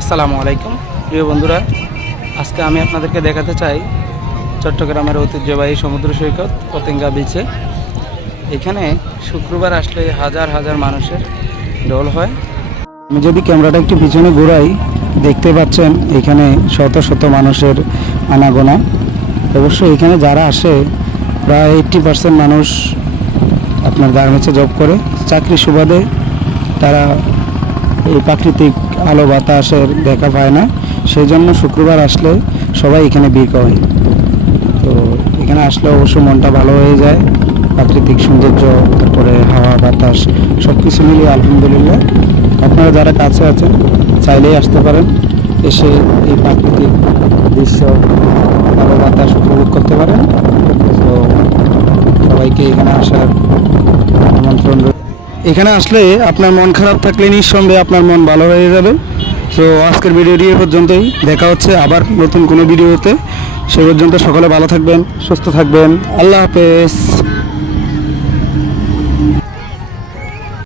আসসালামু আলাইকুম প্রিয় বন্ধুরা, আজকে আমি আপনাদেরকে দেখাতে চাই চট্টগ্রামের ঐতিহ্যবাহী সমুদ্র সৈকত পতেঙ্গা বিচে। এখানে শুক্রবার আসলে হাজার হাজার মানুষের ঢল হয়। আমি যদি ক্যামেরাটা একটু পিছনে ঘোরাই, দেখতে পাচ্ছেন এখানে শত শত মানুষের আনাগোনা। অবশ্যই এখানে যারা আসে প্রায় 80% মানুষ আপনার গার্মেন্টসে জব করে, চাকরি সুবাদে তারা এই প্রাকৃতিক আলো বাতাসের দেখা পায় না, সেই জন্য শুক্রবার আসলে সবাই এখানে ভিড় করে। তো এখানে আসলে অবশ্য মনটা ভালো হয়ে যায়, প্রাকৃতিক সৌন্দর্য, তারপরে হাওয়া বাতাস সব কিছু মিলিয়ে আলহামদুলিল্লাহ। আপনারা যারা কাছে আছেন চাইলেই আসতে পারেন, এসে এই প্রাকৃতিক দৃশ্য আলো বাতাস উপভোগ করতে পারেন। তো সবাইকে এখানে আসার আমন্ত্রণ। এখানে আসলে আপনার মন খারাপ থাকলে নিঃসন্দেহে আপনার মন ভালো হয়ে যাবে। তো আজকের ভিডিওটি এ পর্যন্তই, দেখা হচ্ছে আবার নতুন কোনো ভিডিওতে। সে পর্যন্ত সকলে ভালো থাকবেন, সুস্থ থাকবেন। আল্লাহ হাফেজ।